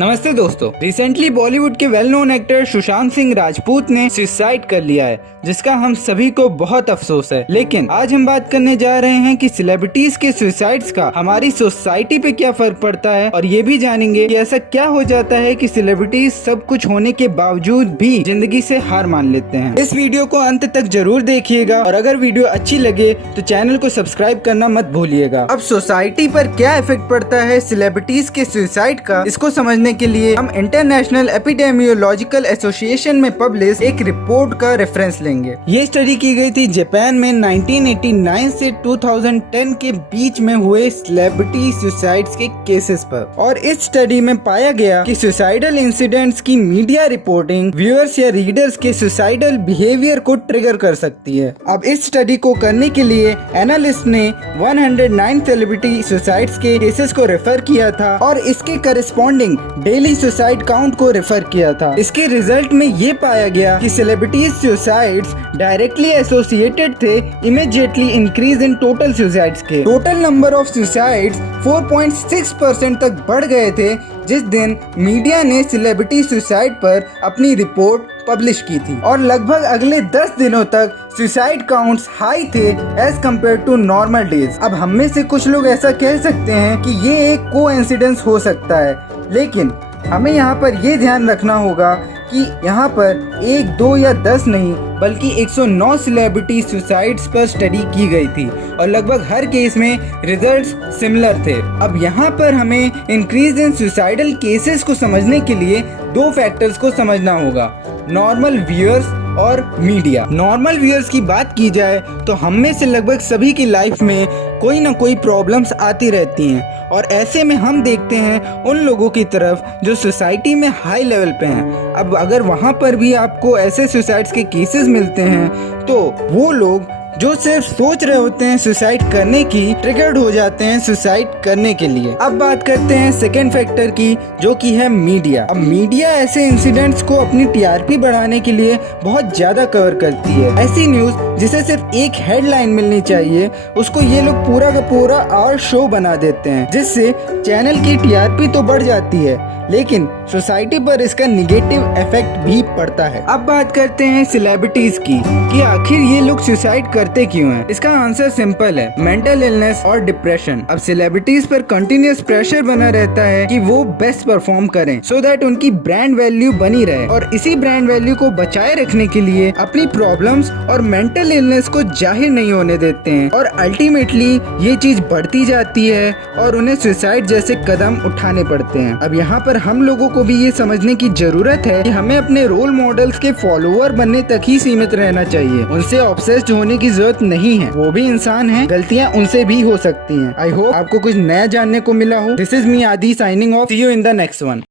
नमस्ते दोस्तों। रिसेंटली बॉलीवुड के well known actor Sushant Singh Rajput ने सुसाइड कर लिया है, जिसका हम सभी को बहुत अफसोस है। लेकिन आज हम बात करने जा रहे हैं कि सेलिब्रिटीज के सुसाइड्स का हमारी सोसाइटी पे क्या फर्क पड़ता है, और ये भी जानेंगे कि ऐसा क्या हो जाता है कि सेलिब्रिटीज सब कुछ होने के बावजूद भी जिंदगी से हार मान लेते हैं। इस वीडियो को अंत तक जरूर देखिएगा, और अगर वीडियो अच्छी लगे तो चैनल को सब्सक्राइब करना मत भूलिएगा। अब सोसाइटी पर क्या इफेक्ट पड़ता है सेलिब्रिटीज के सुसाइड का, इसको समझने के लिए हम इंटरनेशनल एपिडेमियोलॉजिकल एसोसिएशन में पब्लिश एक रिपोर्ट का रेफरेंस लेंगे। ये स्टडी की गई थी जापान में 1989 से 2010 के बीच में हुए सेलिब्रिटी सुसाइड्स के केसेस पर, और इस स्टडी में पाया गया कि सुसाइडल इंसिडेंट्स की मीडिया रिपोर्टिंग व्यूअर्स या रीडर्स के सुसाइडल बिहेवियर को ट्रिगर कर सकती है। अब इस स्टडी को करने के लिए एनालिस्ट ने 109 सेलिब्रिटी सुसाइड्स के केसेस को रेफर किया था और इसके करस्पॉन्डिंग डेली सुसाइड काउंट को रेफर किया था। इसके रिजल्ट में ये पाया गया कि सेलिब्रिटीज सुसाइड्स डायरेक्टली एसोसिएटेड थे immediately increase in total suicides के। टोटल नंबर ऑफ सुसाइड्स 4.6% तक बढ़ गए थे जिस दिन मीडिया ने सेलिब्रिटी सुसाइड पर अपनी रिपोर्ट पब्लिश की थी, और लगभग अगले 10 दिनों तक सुसाइड काउंट्स हाई थे as compare to normal days. अब हम में से कुछ लोग ऐसा कह सकते हैं कि ये एक कोइंसिडेंस हो सकता है, लेकिन हमें यहाँ पर ये ध्यान रखना होगा कि यहाँ पर 1, 2 या 10 नहीं बल्कि 109 सेलिब्रिटी सुसाइड्स पर स्टडी की गई थी, और लगभग हर केस में रिजल्ट्स सिमिलर थे। अब यहाँ पर हमें इंक्रीज इन सुसाइडल केसेस को समझने के लिए दो फैक्टर्स को समझना होगा, नॉर्मल व्यूअर्स और मीडिया। नॉर्मल व्यूअर्स की बात की जाए तो हम में से लगभग सभी की लाइफ में कोई ना कोई प्रॉब्लम्स आती रहती हैं, और ऐसे में हम देखते हैं उन लोगों की तरफ जो सोसाइटी में हाई लेवल पे हैं। अब अगर वहाँ पर भी आपको ऐसे सुसाइड्स के केसेस मिलते हैं तो वो लोग जो सिर्फ सोच रहे होते हैं सुसाइड करने की, ट्रिगर्ड हो जाते हैं सुसाइड करने के लिए। अब बात करते हैं सेकेंड फैक्टर की, जो कि है मीडिया। अब मीडिया ऐसे इंसिडेंट्स को अपनी टीआरपी बढ़ाने के लिए बहुत ज्यादा कवर करती है। ऐसी न्यूज जिसे सिर्फ एक हेडलाइन मिलनी चाहिए उसको ये लोग पूरा का पूरा और शो बना देते हैं, जिससे चैनल की टीआरपी तो बढ़ जाती है लेकिन सोसाइटी पर इसका निगेटिव इफेक्ट भी पड़ता है। अब बात करते हैं सेलिब्रिटीज की कि आखिर ये लोग सुसाइड करते क्यों हैं। इसका आंसर सिंपल है, मेंटल इलनेस और डिप्रेशन। अब सेलिब्रिटीज पर कंटिन्यूअस प्रेशर बना रहता है कि वो बेस्ट परफॉर्म करें सो दैट उनकी ब्रांड वैल्यू बनी रहे, और इसी ब्रांड वैल्यू को बचाए रखने के लिए अपनी प्रॉब्लम्स और मेंटल इलनेस को जाहिर नहीं होने देते हैं, और अल्टीमेटली ये चीज बढ़ती जाती है और उन्हें सुसाइड जैसे कदम उठाने पड़ते हैं। अब यहाँ पर हम लोगों को भी ये समझने की जरूरत है कि हमें अपने रोल मॉडल्स के फॉलोअर बनने तक ही सीमित रहना चाहिए। उनसे ऑब्सेस्ड होने की जरूरत नहीं है, वो भी इंसान हैं, गलतियां उनसे भी हो सकती हैं। आई होप आपको कुछ नया जानने को मिला हो। This is me Aadi signing off, see you in the next one.